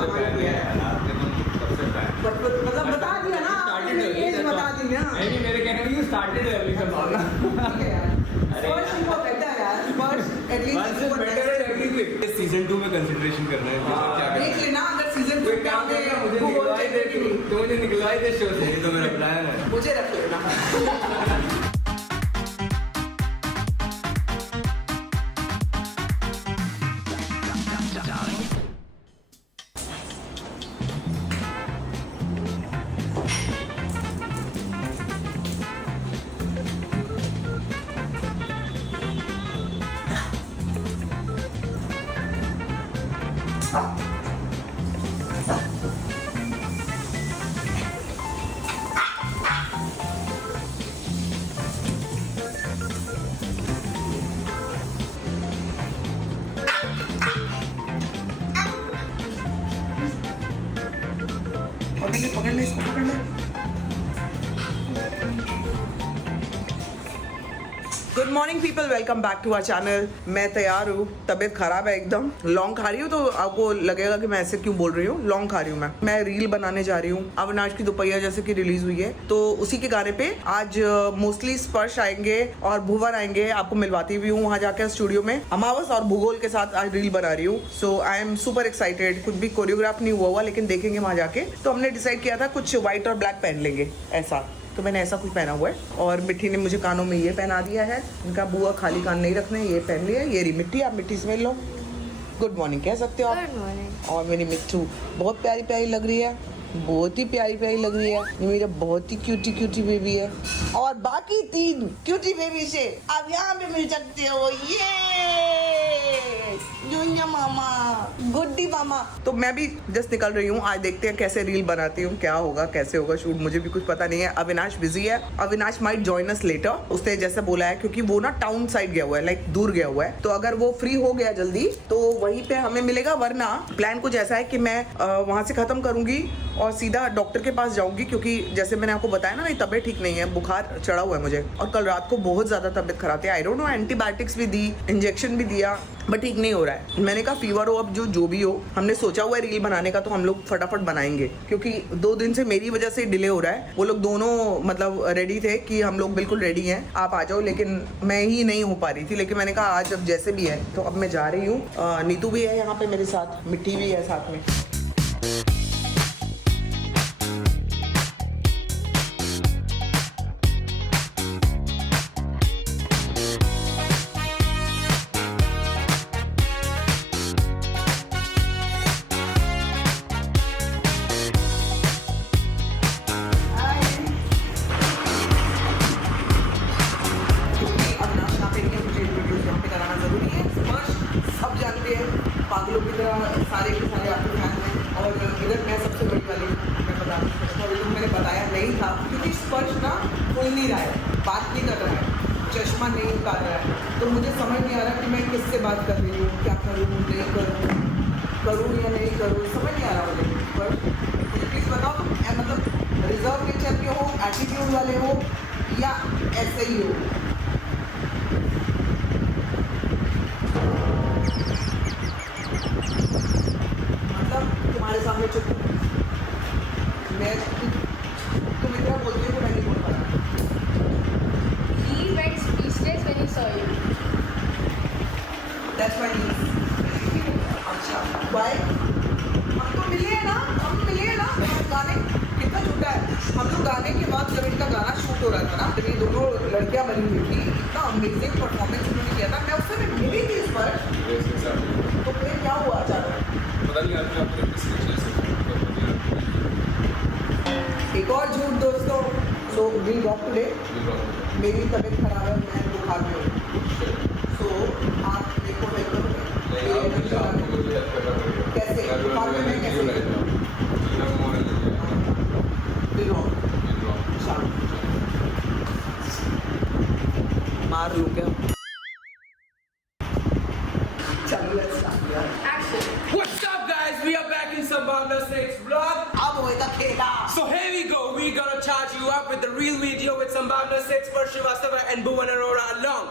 सामान किया है। मतलब बता दिया ना, एज बता दी ना। नहीं मेरे कहने में स्टार्टेड अर्ली सब बोलना। फर्स्ट इनको बेटर है, फर्स्ट एटलीस्ट इस सीजन 2 में कंसीडरेशन करना है। क्या देख लेना अगर सीजन 2 काम करेगा मुझे निकलवाई दे, तू मुझे निकलवाई दे शो से, ये तो मेरा प्लान है। मुझे रख लेना। पकड़ ले इसको, पकड़ ले। Good morning people, welcome back to our channel. मैं तैयार हूँ, तबीयत खराब है एकदम। लॉन्ग खा रही हूँ तो आपको लगेगा कि मैं ऐसे क्यों बोल रही हूँ। लॉन्ग खा रही हूँ मैं रील बनाने जा रही हूँ। अविनाश की दोपहिया जैसे कि रिलीज हुई है, तो उसी के गाने पे आज मोस्टली स्पर्श आएंगे और भुवन आएंगे। आपको मिलवाती भी हूँ वहाँ जाकर स्टूडियो में। अमावस और भूगोल के साथ आज रील बना रही हूँ। सो आई एम सुपर एक्साइटेड। कुछ भी कोरियोग्राफ नहीं हुआ लेकिन देखेंगे वहाँ जाके। तो हमने डिसाइड किया था कुछ व्हाइट और ब्लैक पहन लेंगे ऐसा, तो मैंने ऐसा कुछ पहना हुआ है। और मिट्टी ने मुझे कानों में ये पहना दिया है। इनका बुआ खाली कान नहीं रखने, ये पहन लिया। ये रही मिट्टी, आप मिट्टी स्मेल लो। गुड मॉर्निंग कह सकते हो आप। Good morning. और मेरी मिट्टू बहुत प्यारी प्यारी लग रही है, बहुत ही प्यारी प्यारी लग रही है। ये मेरा बहुत ही क्यूटी क्यूटी बेबी है। और बाकी 3 क्यूटी बेबी से आप यहाँ पे मिल सकते हो। ये जूनिया मामा, गुड्डी मामा। तो मैं भी जस्ट निकल रही हूँ। आज देखते हैं कैसे रील बनाती हूँ, क्या होगा, कैसे होगा शूट, मुझे भी कुछ पता नहीं है। अविनाश बिजी है। Avinash might join us later, उसने जैसे बोला है, क्योंकि वो ना टाउन साइड गया हुआ है, लाइक दूर गया हुआ है। तो अगर वो फ्री हो गया जल्दी तो वहीं पे हमें मिलेगा, वरना प्लान कुछ ऐसा है कि मैं वहां से खत्म करूंगी और सीधा डॉक्टर के पास जाऊंगी। क्योंकि जैसे मैंने आपको बताया ना, मेरी तबीयत ठीक नहीं है, बुखार चढ़ा हुआ है मुझे। और कल रात को बहुत ज्यादा तबीयत खराब थी। आई डोंट नो, एंटीबायोटिक्स भी दी, इंजेक्शन भी दिया, बट ठीक नहीं हो रहा है। मैंने कहा फीवर हो, अब जो भी हो, हमने सोचा हुआ है रील बनाने का, तो हम लोग फटाफट बनाएंगे। क्योंकि 2 दिन से मेरी वजह से डिले हो रहा है। वो लोग दोनों मतलब रेडी थे कि हम लोग बिल्कुल रेडी हैं, आप आ जाओ, लेकिन मैं ही नहीं हो पा रही थी। लेकिन मैंने कहा आज अब जैसे भी है, तो अब मैं जा रही हूँ। नीतू भी है यहाँ पे मेरे साथ, मिट्टी भी है साथ में। पागलों की तरह सारे के सारे आपके फैन हैं। और इधर मैं सबसे बड़ी वाली, मैं बता रही, मैंने बताया नहीं था क्योंकि स्पर्श ना बोल नहीं रहा है, बात नहीं कर रहा है, चश्मा नहीं उतार रहा है। तो मुझे समझ नहीं आ रहा कि मैं किससे बात कर रही हूँ, क्या करूँ, नहीं करूँ या नहीं करूँ, समझ नहीं आ रहा मुझे। पर प्लीज़ बताओ तुम, मतलब रिजर्व नेचर के हो, एटीट्यूड वाले हो, या ऐसे ही हो। तुम्हारे सामने चुप, मैं तुम इतना बोलती हो तो मैं नहीं बोल पा रहा। He went speechless when he saw you. That's my niece. अच्छा, why? हम तो मिले हैं ना, हम मिले हैं ना। गाने कितना छोटा है। हम लोग गाने के बाद जब इनका गाना शूट हो रहा था ना, जब ये दोनों लड़कियां बनी हुई थी, इतना अमेजिंग परफॉर्मेंस उन्होंने किया था। मैं उससे भी मिली थी इस पर, तो फिर क्या हुआ अचानक, पता नहीं आपने एक और झूठ दोस्तों। सो वी वॉक टुडे, मेरी तबीयत खराब है, मैं बुखार में हूँ। सो आप मेरे को हेल्प करोगे कैसे? बुखार में मैं कैसे मार लूँ क्या? चलो What's up guys, we are back in Sambhavna 6 vlog. अब होएगा खेला। So here we go, we're gonna charge you up with the real video with Sambhavna 6 for Srivastava and Bhuvan Arora along.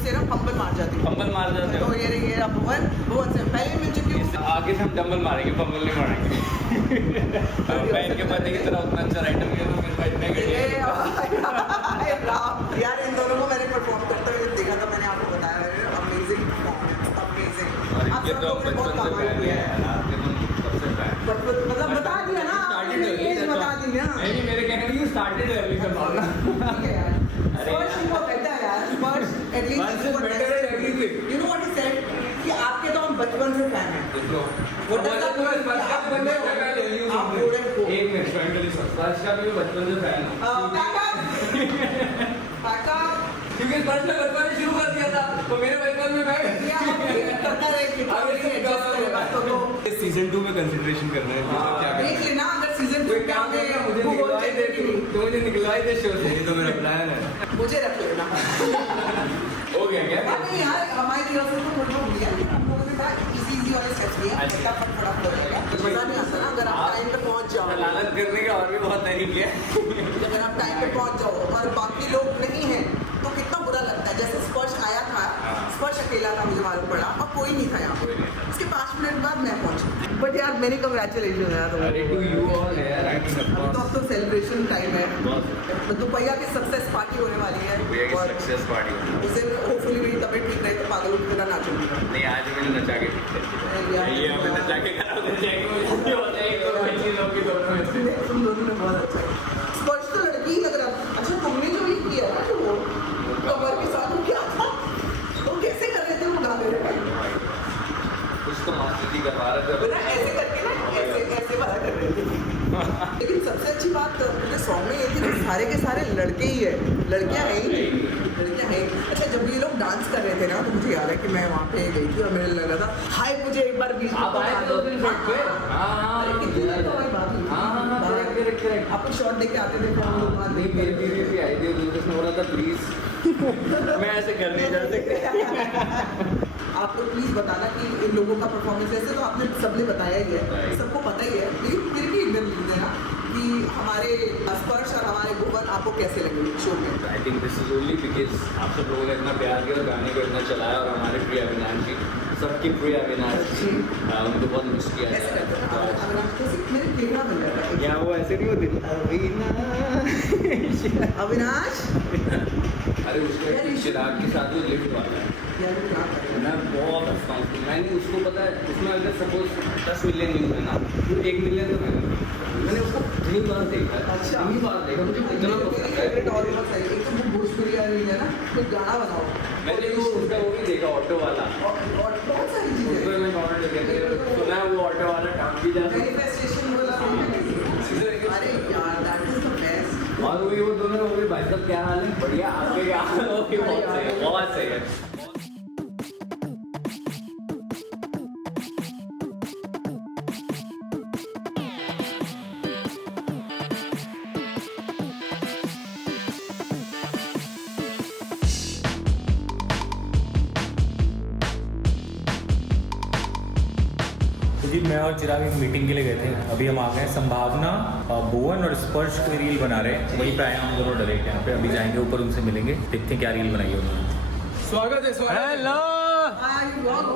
मुझसे ना फंबल मार जाती हूँ। Fumble मार जाते तो हो। ये आप भुवन से पहले मिल चुकी हूँ। आगे से हम डंबल मारेंगे, फंबल नहीं मारेंगे। बहन के पति की तरह उतना अच्छा राइटर किया तो मेरे भाई इतने घटिया। यार इन दोनों को मैंने परफॉर्म करते हुए देखा था, मैंने आपको बताया अमेजिंग अमेजिंग। और इनके तो बचपन से फैन है यार, आपके तो सबसे फैन। मतलब बता दिया ना, बता दिया। नहीं मेरे कहने में यू स्टार्टेड अर्ली कर पाऊंगा। ठीक है यार। Spurs ही बहुत better है यार। Spurs at least Spurs is is what better at everything. You know what he said? कि आपके तो हम बचपन से फैन हैं। वो बोला तो मैं स्पर्श का भी बचपन से फैन हूँ। आप बोले को। एक मिनट फाइनली स्पर्श का भी बचपन से फैन हूँ। काका क्योंकि स्पर्श का बचपन में शुरू कर दिया था तो मेरे बचपन में मैं करता रहे कि सीजन 2 में कंसिडरेशन करना है क्या करना देख लेना अगर सीजन 2 कोई काम करना मुझे निकलवाई दे तू मुझे निकलवाई दे शो से। है, ये तो मेरा प्लान है। मुझे रख लेना। हो गया क्या? नहीं यार हमारी तरफ से तो थोड़ा हो गया, हम लोगों ने कहा इजी वाले सेट लिए फटाफट फटाफट हो जाएगा। मजा नहीं आता ना अगर आप टाइम पे पहुंच जाओ। लालच करने के और भी बहुत तरीके हैं। अगर आप टाइम पे पहुंच जाओ और बाकी लोग नहीं हैं तो कितना बुरा लगता है। जैसे स्पर्श आया था, स्पर्श अकेला था मुझे मालूम पड़ा और कोई नहीं था यहाँ पे। इसके 5 मिनट बाद मैं पहुंची। बट यार मेरी कंग्रेचुलेशन है यार। अरे टू यू ऑल यार, आई कैन अब तो सेलिब्रेशन टाइम है। दोपहिया की सक्सेस पार्टी होने वाली है और सक्सेस पार्टी। उस दिन होपफुली मेरी तबीयत ठीक रहे तो पागल उठ कर नाचूंगी। नहीं आज मैंने नचा के ये हमें नचा के करा दे जाएंगे मुझे हो जाएगी तो अच्छी लोग की दोनों में से। तुम दोनों ने बहुत अच्छा स्पर्श तो लड़की ही लग रहा। अच्छा तुमने जो ये किया ना जो वो कमर के साथ वो क्या था, वो कैसे कर रहे थे वो गा रहे थे कुछ तो मास्टर जी करवा रहे थे। ना ऐसे करके ना ऐसे वाला कर रहे थे। लेकिन सबसे अच्छी बात मुझे सॉन्ग में ये थी कि सारे के सारे लड़के ही है, लड़कियां है ही नहीं। लड़कियां है। अच्छा जब ये लोग डांस कर रहे थे ना तो मुझे याद है कि मैं वहाँ पे गई थी और मेरे लगा था हाय मुझे एक बार बीच आप आए थे उस दिन सेट पे? हाँ कितनी देर तो हमारी बात हुई। हाँ करेक्ट। आपको शॉट देके आते थे फिर हम लोग वहाँ नहीं मेरी दीदी भी आई थी उसने बोला था प्लीज मैं ऐसे कर नहीं कर सकते। आप लोग प्लीज बताना कि इन लोगों का परफॉर्मेंस ऐसे तो आपने सबने बताया ही है, सबको पता ही है, लेकिन फिर भी इंटरव्यू देना कि हमारे स्पर्श और हमारे भुवन आपको कैसे लगे शो में। I think this is only because आप सब लोगों ने इतना प्यार किया और गाने को इतना चलाया और हमारे प्रिय अविनाश जी सबकी प्रिय अविनाश जी उनको बहुत मिस किया ऐसे करते हैं ना, अविनाश कैसे मेरे प्रेरणा बन जाता है। या वो ऐसे नहीं होती अविनाश अरे उसका चिराग के साथ वो लिफ्ट वाला है यार ये क्या कर रहे मैं बहुत हंसता हूँ मैंने उसको पता है उसमें अगर सपोज 10 मिलियन व्यूज है ना 1 मिलियन तो मैंने उसको 3 बार देखा है। अच्छा। 3 बार देखा मुझे हो। इतना मेरी पसंद फेवरेट है। और बहुत सारी एक तो वो भोजपुरी वाली है ना कोई गाना बनाओ मैंने वो उसका वो भी देखा ऑटो वाला और बहुत सारी चीजें उसमें मैं कमेंट कहते सुना है वो ऑटो वाला टाप भी जाता है मैनिफेस्टेशन वाला अरे यार दैट इज द बेस्ट। और वो दोनों वो भी भाई साहब क्या हाल है बढ़िया आपके क्या हाल है वो भी बहुत सही है बहुत सही है। जी मैं और चिराग एक मीटिंग के लिए गए थे, अभी हम आ गए। संभावना भुवन और स्पर्श कोई रील बना रहे हैं, वहीं पे आए हम दोनों डायरेक्ट यहाँ पे। अभी जाएंगे ऊपर उनसे मिलेंगे, देखते हैं क्या रील बनाई है उन्होंने। स्वागत है स्वागत।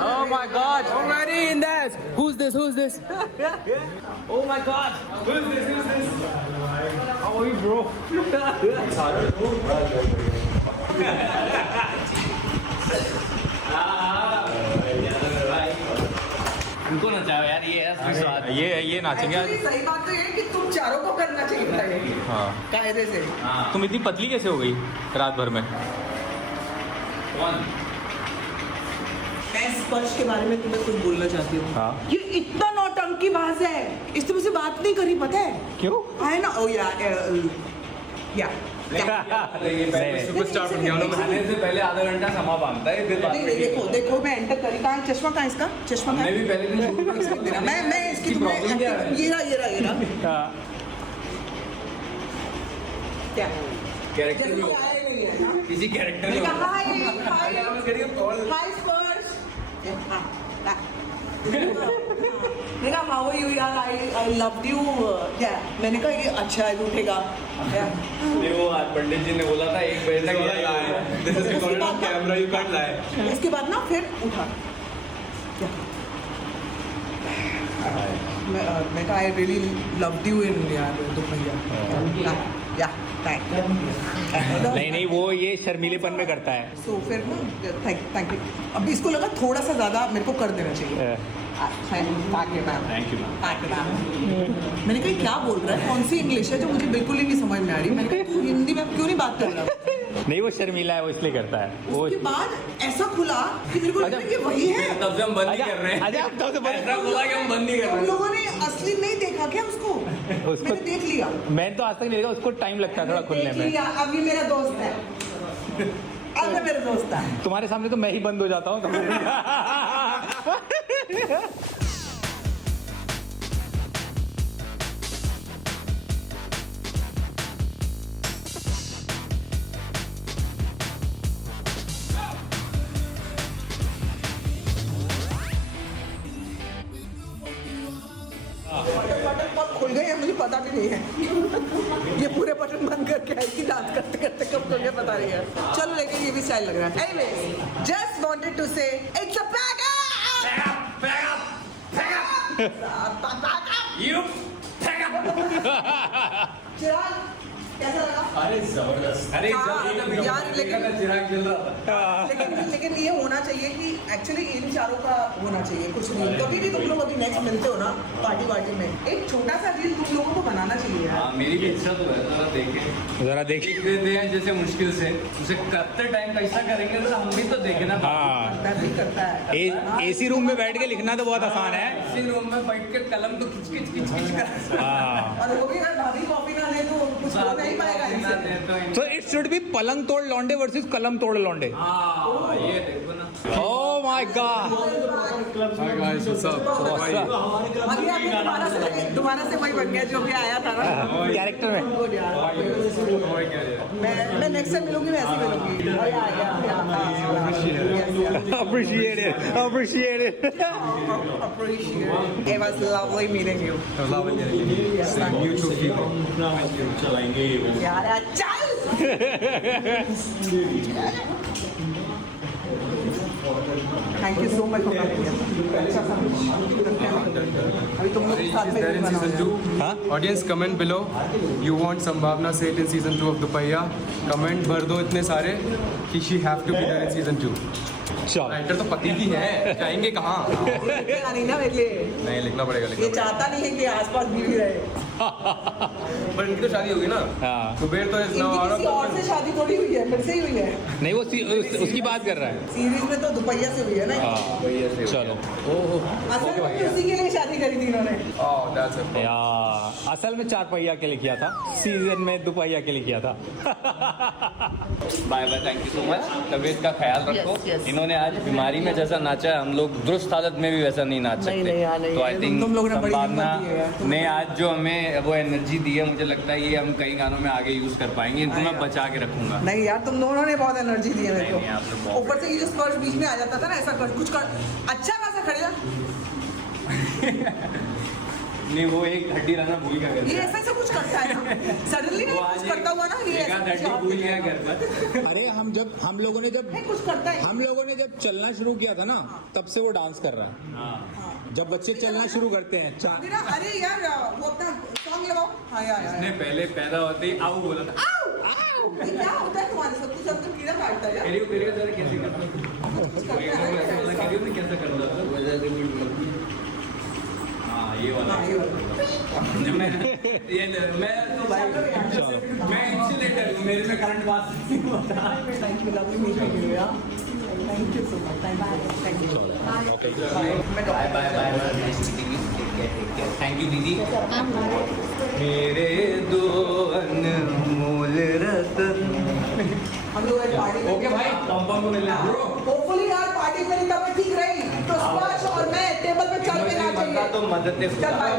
Oh Oh my God! Already in that. Who's this? Who's this? Oh my God! Who's this? Who's this? How are you, bro? उनको नचाओ यार ये असली स्वाद है। ये नाचेंगे आज। Actually, सही बात तो ये है कि तुम चारों को करना चाहिए था ये हाँ कायदे से। तुम इतनी पतली कैसे हो गई रात भर में? कौन मैं स्पर्श के बारे में तुम्हें कुछ बोलना चाहती हूँ। हाँ ये इतना नौटंकी बाज है, इसने मुझसे बात नहीं करी पता है क्यों? है ना। ओ या ये पहले सुपरस्टार बन गया खाने से पहले आधा घंटा समा बांधता है फिर बात नहीं में देखो देखो मैं एंटर करी कहाँ है चश्मा कहाँ है इसका चश्मा कहाँ मैं है? भी पहले दिन शुरू कर देना मैं इसकी इसकी तुम्हें प्रॉब्लम क्या है? ये रहा क्या कैरेक्टर जैसे में कोई आया ही नहीं है ना। किसी कैरेक्टर मैंने में कहा हाय हाय हाय स्पर्श मैंने कहा हाउ आर यू यार आई I loved you. Yeah. मैंने कहा ये अच्छा है उठेगा. Yeah. नहीं वो आज पंडित जी ने बोला था 1 बजे तक ये लाए. This is recorded on camera, you can't lie. उसके बाद ना फिर उठा. मैं कहा I really loved you in यार दोपहिया. Yeah. नहीं नहीं वो ये शर्मीलेपन में करता है. So फिर ना थैंक यू. अभी इसको लगा थोड़ा सा ज़्यादा मेरे को कर देना चाहिए. Thank you. मैंने कहा क्या बोल रहा है, कौन सी इंग्लिश है जो मुझे बिल्कुल ही नहीं समझ में आ रही. मैंने कहा तू हिंदी में क्यों नहीं बात कर रहा. नहीं वो शर्मीला है, वो इसलिए करता है. वो उसके बाद ऐसा खुला कि मेरे को लगा ये वही है. तब से हम बंद नहीं कर रहे हैं. अच्छा तब से ऐसा बोला कि हम बंद नहीं कर तुम रहे. लोगों ने असली नहीं देखा क्या उसको. मैंने देख लिया. मैंने तो आज तक नहीं देखा, उसको टाइम लगता है थोड़ा खुलने देख में. लिया. अब ये मेरा दोस्त है. अब ये मेरा दोस्त है. तुम्हारे सामने तो मैं ही बंद हो जाता हूँ. बटन कब खुल गए हैं मुझे पता भी नहीं है. ये पूरे बटन बंद करके आई थी डांस करते करते कब खुल गए पता नहीं है. चलो लेकिन ये भी स्टाइल लग रहा है. एनीवेज जस्ट वांटेड टू से इट्स अ पैक चिराग कैसा लगा. अरे जबरदस्त. अरे यार लेकिन चिराग जल रहा था. लेकिन ये होना चाहिए कि एक्चुअली इन चारों का होना चाहिए. कुछ नहीं कभी भी तुम लोग अभी नेक्स्ट मिलते हो ना पार्टी में एक छोटा सा रील तुम लोगों को बनाना चाहिए यार. हाँ मेरी भी इच्छा तो है. जरा देखें जरा देख. देख देते हैं जैसे मुश्किल से उसे करते टाइम कैसा करेंगे तो हम भी तो देखें ना. हाँ करता है. एसी रूम में बैठ के लिखना तो बहुत आसान है. इसी रूम में बैठ के कलम तो खिच खिच कर. हाँ. और वो भी अगर भाभी कॉपी ना ले तो कुछ हो नहीं पाएगा इनसे. तो इट शुड बी पलंग तोड़ लौंडे वर्सेस कलम तोड़ लौंडे. हाँ ये देखो ना. Oh my God. Hi guys, what's up? अभी आपने दोबारा से वही बन गया जो भी आया था ना कैरेक्टर में. मैं नेक्स्ट टाइम मिलूंगी वैसे मिलूंगी. Appreciate it. Appreciate it. It was lovely meeting you. Yes, thank you. You too, people. यार चल. Thank you so much for coming. अभी तुम लोग साथ में There in season 2. हाँ? Audience, comment below. You want Sambhavna Seth in season 2 of Dupaiya? Comment भर दो इतने सारे कि she have to be there in season 2. चल. राइटर तो पति की है, जाएंगे कहाँ? नहीं ना मेरे लिए. नहीं लिखना पड़ेगा. ये चाहता नहीं है कि आसपास बीवी रहे. पर इनकी तो शादी होगी ना. हाँ. कुबेर तो is now इनकी out of किसी और से शादी थोड़ी हुई है, मेरे से ही हुई है. नहीं वो उसकी बात कर रहा है. सीरीज में तो दुपहिया से हुई है ना. हाँ. चलो. असल में तो उसी के लिए शादी करी थी इन्होंने. Oh, that's it. यार असल में 4 पहिया के लिए किया था, सीजन में 2 पहिया के लिए किया था. Bye bye. Thank you so much. तबीयत का ख्याल रखो. इन्होंने आज बीमारी में जैसा नाचा है हम लोग दुरुस्त हालत में भी वैसा नहीं नाच सकते. तो आई थिंक तुम लोगों ने बड़ी संभावना हिम्मत दी है यार. ने आज जो हमें वो एनर्जी दी है मुझे लगता है ये हम कई गानों में आगे यूज कर पाएंगे. इनको मैं बचा के रखूंगा. नहीं यार तुम दोनों ने बहुत एनर्जी दी है मेरे नहीं, आप लोग को. बहुत- ऊपर से ये जो स्पर्श बीच में आ जाता था ना ऐसा कर कुछ कर अच्छा खासा खड़े जा. नहीं वो एक हड्डी रहना भूल गया घर ये पे. ऐसा ऐसा कुछ करता है ना सडनली वो ना आज कुछ करता हुआ ना ये एक आध हड्डी भूल गया घर पर. अरे हम लोगों ने कुछ करता है. हम लोगों ने जब चलना शुरू किया था ना तब से वो डांस कर रहा है. हाँ. जब बच्चे चलना शुरू करते हैं अभी ना अरे यार वो अपना सॉन्ग लगाओ. हाँ यार उसने पहले पैदा होते ही आओ बोला था. ये क्या होता है तुम्हारे साथ कुछ अब तो कीड़ा काटता है यार. करियो जरा कैसे करना है. ऐसा वाला करियो ना कैसे करना था. हाँ ये वाला. हाँ, ये वाला. मैं तो भाई मैं इंसुलेटर हूँ. मेरे में करंट पास नहीं होता. Thank you, lovely meeting you. Yeah. Thank you so much. Thank you. Bye bye bye. Nice meeting you. Thank you दीदी. मेरे दो अनमोल रतन. हम लोग आज पार्टी ओके भाई कंपन को मिलना ब्रो. होपफुली यार पार्टी मेरी तबीयत ठीक रही तो स्पर्श और मैं टेबल पे चल के नाचेंगे. तो मदद चल भाई.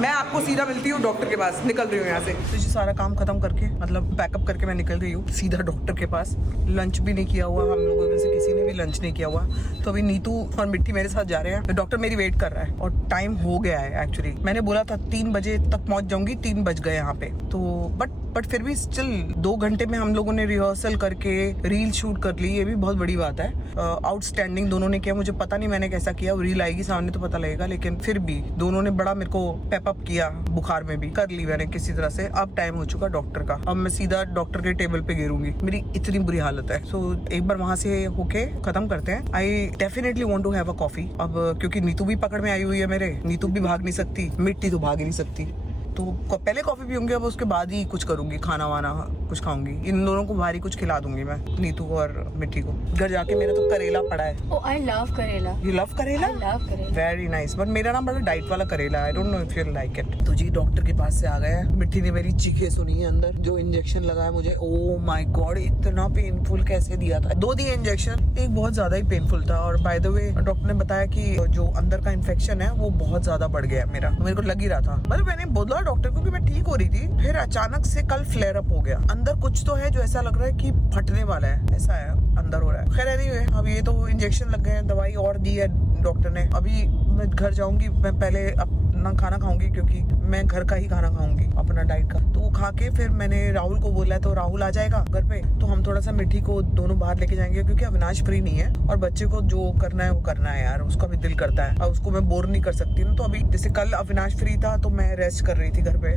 मैं आपको सीधा मिलती हूँ डॉक्टर के पास. निकल रही हूँ यहाँ से. तो ये सारा काम खत्म करके मतलब पैकअप करके मैं निकल रही हूँ सीधा डॉक्टर के पास. लंच भी नहीं किया हुआ हम लोगों में से किसी ने भी लंच नहीं किया हुआ। तो अभी नीतू और मिट्टी मेरे साथ जा रहे हैं। डॉक्टर मेरी वेट कर रहा है और टाइम हो गया है एक्चुअली। मैंने बोला था 3 बजे तक पहुंच जाऊंगी, 3 बज गए यहाँ पे। तो बट फिर भी स्टिल 2 घंटे में हम लोगों ने रिहर्सल करके रील शूट कर ली, ये भी बहुत बड़ी बात है। आउटस्टैंडिंग दोनों ने किया, मुझे पता नहीं मैंने कैसा किया, रील आएगी सामने तो पता लगेगा, लेकिन फिर भी दोनों ने बड़ा मेरे को पेप अप किया। बुखार में भी कर ली मैंने किसी तरह से। अब टाइम हो चुका डॉक्टर का, अब मैं सीधा डॉक्टर के टेबल पे गिरूंगी, मेरी इतनी बुरी हालत है। सो एक बार वहां से होके खत्म करते हैं। I definitely want to have a coffee अब, क्योंकि नीतू भी पकड़ में आई हुई है मेरे। नीतू भी भाग नहीं सकती, मिट्टी तो भाग ही नहीं सकती। तो पहले कॉफी पीऊंगी, अब उसके बाद ही कुछ करूंगी, खाना वाना कुछ खाऊंगी। इन दोनों को भारी कुछ खिला दूंगी मैं, नीतू और मिट्टी को। घर जाके मेरा तो करेला पड़ा है। Oh, I love करेला। You love करेला? I love करेला। वेरी नाइस, बट मेरा ना बड़ा डाइट वाला करेला। I don't know if you like it. तो जी डॉक्टर के पास से आ गए हैं। मिट्टी ने मेरी चीखें सुनी है अंदर, जो इंजेक्शन लगाया मुझे। ओह माय गॉड, इतना पेनफुल कैसे दिया था। 2 दिए इंजेक्शन, एक बहुत ज्यादा ही पेनफुल था। और बाय द वे डॉक्टर ने बताया कि जो अंदर का इन्फेक्शन है वो बहुत ज्यादा बढ़ गया है मेरा। मेरे को लग ही रहा था, मतलब मैंने बोला डॉक्टर को कि मैं ठीक हो रही थी, फिर अचानक से कल फ्लेयर अप हो गया। अंदर कुछ तो है जो ऐसा लग रहा है कि फटने वाला है, ऐसा है अंदर हो रहा है। खैर एनीवे, अब ये तो इंजेक्शन लग गए हैं, दवाई और दी है डॉक्टर ने। अभी मैं घर जाऊंगी, मैं पहले अपना खाना खाऊंगी, क्योंकि मैं घर का ही खाना खाऊंगी अपना डाइट का। तो वो खा के फिर मैंने राहुल को बोला है, तो राहुल आ जाएगा घर पे, तो हम थोड़ा सा मिट्टी को दोनों बाहर लेके जाएंगे, क्योंकि अविनाश फ्री नहीं है और बच्चे को जो करना है वो करना है यार, उसका भी दिल करता है। और उसको मैं बोर नहीं कर सकती ना। तो अभी जैसे कल अविनाश फ्री था तो मैं रेस्ट कर रही थी घर पे,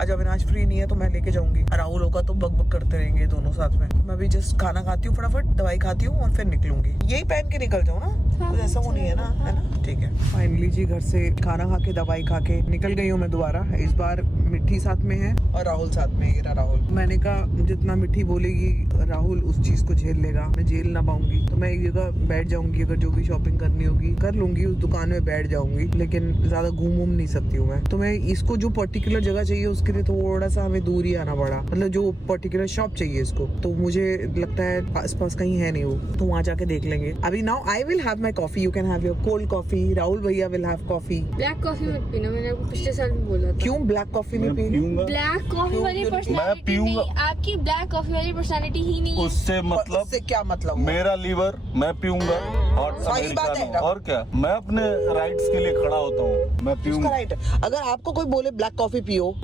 आज अविनाश फ्री नहीं है तो मैं लेके जाऊंगी। राहुल होगा तो बक बक करते रहेंगे दोनों साथ में। मैं अभी जस्ट खाना खाती हूँ, फटाफट दवाई खाती हूँ और फिर निकलूंगी। यही पहन के निकल जाऊँ ना, कुछ ऐसा वो नहीं है ना, ठीक है। फाइनली जी घर से खाना खा के दवाई खा के निकल गई हूँ मैं दोबारा। इस बार मिट्टी साथ में है और राहुल साथ में। ये रहा राहुल। मैंने कहा जितना मिट्टी बोलेगी राहुल उस चीज को झेल लेगा, मैं झेल ना पाऊंगी तो मैं एक जगह बैठ जाऊंगी। अगर जो भी शॉपिंग करनी होगी कर लूंगी, उस दुकान में बैठ जाऊंगी, लेकिन ज्यादा घूम वूम नहीं सकती हूँ मैं। तो मैं इसको जो पर्टिकुलर जगह चाहिए उसके लिए थोड़ा सा हमें दूर ही आना पड़ा, मतलब जो पर्टिकुलर शॉप चाहिए इसको, तो मुझे लगता है आस पास कहीं है नहीं वो, तो वहाँ जाके देख लेंगे। अभी now I will have my coffee, you can have your cold coffee. Rahul भैया will have coffee. Black coffee मत पीना, मैंने आपको पिछले साल भी बोला था। क्यों ब्लैक कॉफी नहीं पीनी? ब्लैक कॉफी वाली पर्सनालिटी नहीं, आपकी ब्लैक कॉफी वाली पर्सनालिटी ही नहीं है। उससे मतलब, उससे क्या मतलब? मेरा लीवर मैं पीऊंगा हॉट सही बात है। अमेरिकानो, और क्या, मैं अपने राइट्स के लिए खड़ा होता हूँ, मैं पीऊंगा। राइट, अगर आपको कोई बोले ब्लैक कॉफी पियो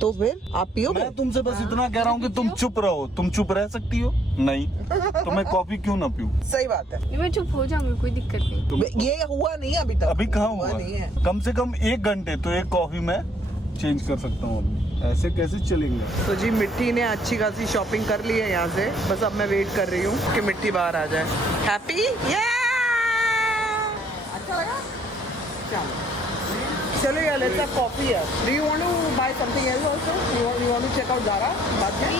तो फिर आप पियो। मैं तुमसे बस इतना कह रहा हूँ कि तुम चुप रहो। तुम चुप रह सकती हो? नहीं तो मैं कॉफी क्यों ना पीऊं? सही बात है, मैं चुप हो जाऊंगी, कोई दिक्कत नहीं। ये हुआ नहीं अभी तक। अभी कहाँ हुआ? नहीं है। कम से कम 1 घंटे तो एक कॉफी में चेंज कर सकता हूँ अभी। ऐसे कैसे चलेंगे? तो जी मिट्टी ने अच्छी खासी शॉपिंग कर ली है यहाँ से, बस अब मैं वेट कर रही हूँ कि मिट्टी बाहर आ जाए। हैप्पी? अच्छा लगा? चलो यार, लेट्स हैव कॉफी यार। Do you want to buy something else also? You want to check out Zara? बात क्या?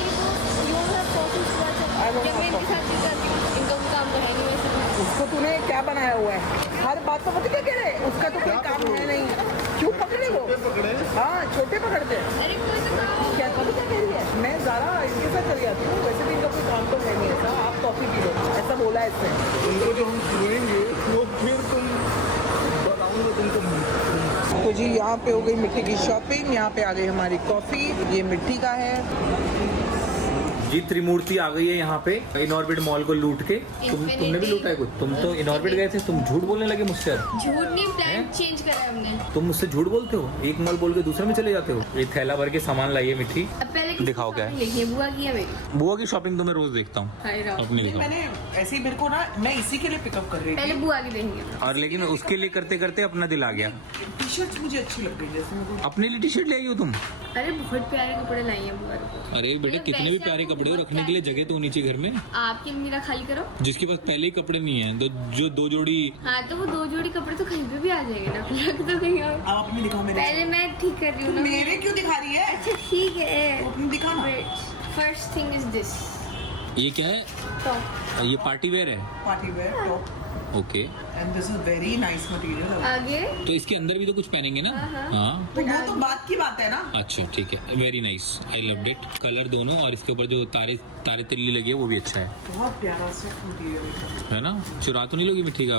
उसको तूने क्या बनाया हुआ है? हर बात को पता क्या कह रहे? उसका तो कोई काम है नहीं, क्यों पकड़े वो? हाँ छोटे पकड़ते हैं। क्या पता क्या कह रही है? मैं ज़ारा इनके साथ चली जाती हूँ, वैसे भी इनका कोई काम तो है नहीं ऐसा। आप कॉफी पी लो, ऐसा बोला है इसने। इनको जो हम छुएंगे वो फिर तुम बताऊंगा तुमको। तो जी यहाँ पे हो गई मिट्टी की शॉपिंग, यहाँ पे आ गई हमारी कॉफी, ये मिट्टी का है जी। त्रिमूर्ति आ गई है यहाँ पे इनऑर्बिट मॉल को लूट के। तुमने भी लूटा है कुछ? तुम तो इनऑर्बिट गए थे, तुम झूठ बोलने लगे मुझसे। झूठ नहीं, प्लान चेंज करा हमने। तुम मुझसे झूठ बोलते हो, एक मॉल बोल के दूसरे में चले जाते हो। ये थैला भर के सामान लाइए मिट्टी। अब पहले दिखाओ क्या है। देखिए बुआ की है मेरी। बुआ की शॉपिंग तो मैं रोज देखता हूँ अपनी। मैंने ऐसे ही, मेरे को ना, मैं इसी के लिए पिकअप कर रही पहले थी। बुआ की देंगे। और लेकिन उसके लिए करते करते अपना दिल आ गया। टी शर्ट मुझे अच्छी लग गई, जैसे मेरे को। अपने लिए टी शर्ट ले आई हो तुम? अरे बहुत प्यारे कपड़े लाई हैं बुआ को। अरे बेटे, कितने भी प्यारे कपड़े हो, रखने के लिए जगह तो होनी चाहिए घर में। आपकी मेरा खाली करो। जिसके पास पहले ही कपड़े नहीं है, तो जो 2 जोड़ी। हाँ तो वो 2 जोड़ी कपड़े तो कहीं पे भी आ जाएंगे ना, रख दो कहीं और। आप अपनी दिखाओ मेरे। पहले मैं ठीक कर रही हूँ ना। मेरे क्यों दिखा रही है? अच्छा ठीक है, अपनी दिखा ना। फर्स्ट थिंग इज दिस ये क्या है? टॉप। ये पार्टी वेयर है? Party wear top, okay. And this is very nice material. आगे तो इसके अंदर भी तो कुछ पहनेंगे ना? हाँ। तो वो तो बात की बात है ना। अच्छा ठीक है, very nice, I loved it. Colour दोनों, और इसके ऊपर जो तारे तारे तिल्ली लगी है वो भी अच्छा है। बहुत प्यारा सा मटेरियल है ना? चुरा तो नहीं लोगी मिट्टी का?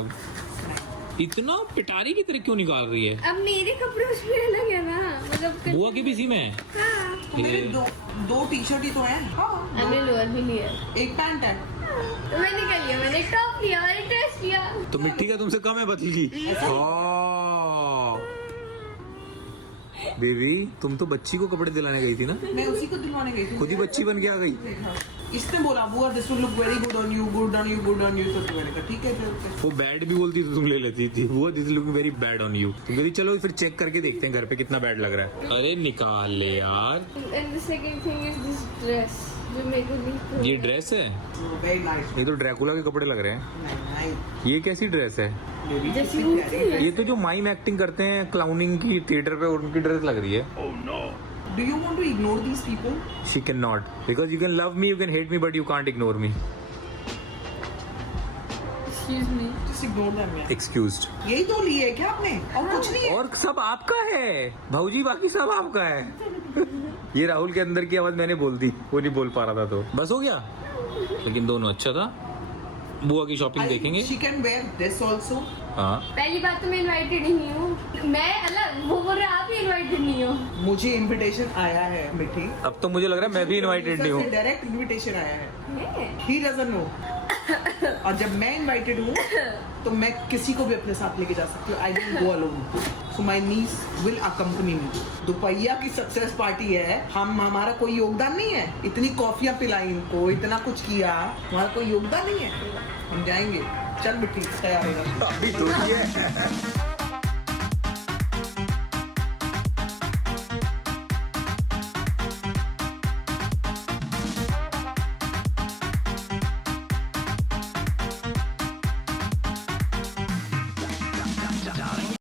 इतना पिटारी की तरह क्यों निकाल रही है? अब मेरे कपड़े उसमें अलग है ना, मतलब बुआ के भी इसी में है? हाँ। मेरे दो टी शर्ट ही तो हैं। हाँ, हमने लोअर भी लिया, एक पैंट है। तो मैंने क्या लिया? मैंने टॉप लिया और एक ड्रेस तो मिट्टी का तुमसे कम है भतीजी। बेबी तुम तो बच्ची को कपड़े दिलाने गई थी ना? मैं उसी को दिलवाने गई थी। खुद ही बच्ची बन के आ गई। इसने बोला बुआ this will look very good on you, good on you, good on you. तो मैंने कहा ठीक है फिर। वो बैड भी बोलती तो तुम ले लेती थी। वो this looking very bad on you. तुम कहती चलो फिर चेक करके देखते हैं घर पे कितना बैड लग रहा है। अरे निकाल ले यार। And the second thing is this dress. जो मेरे को नहीं। ये ड्रेस है? Very nice. ये तो ड्रैकुला के कपड़े लग रहे हैं। ये कैसी ड्रेस है? जैसी होती है। ये तो जो माइम एक्टिंग करते हैं क्लाउनिंग की थिएटर पे, उनकी ड्रेस लग रही है। Do you want to ignore these people? She cannot because you can love me, you can hate me, but you can't ignore me. Excuse me. Just ignore them यार। Excused. यही तो लिए है क्या आपने? और कुछ नहीं है? और सब आपका है भाऊजी, बाकी सब आपका है। ये राहुल के अंदर की आवाज मैंने बोल दी, वो नहीं बोल पा रहा था तो बस हो गया। लेकिन दोनों अच्छा था। बुआ की शॉपिंग देखेंगे। She can wear this also. हाँ पहली बात तो मैं इनवाइटेड ही नहीं हूँ। मैं अलग, वो बोल रहे आप ही इनवाइटेड नहीं हो। मुझे इनविटेशन आया है मिठी। अब तो मुझे लग रहा है मैं भी इनवाइटेड नहीं हूँ। डायरेक्ट इनविटेशन आया है। है? He doesn't know. और जब मैं इनवाइटेड हूँ तो मैं किसी को भी अपने साथ लेके जा सकती हूँ। I don't go alone. So my niece will accompany me. दोपहिया की सक्सेस पार्टी है। हमारा कोई योगदान नहीं है। इतनी कॉफियाँ पिलाई इनको, इतना कुछ किया, हमारा कोई योगदान नहीं है। हम जाएंगे। चल बेटी तैयार होगा। अभी थोड़ी है।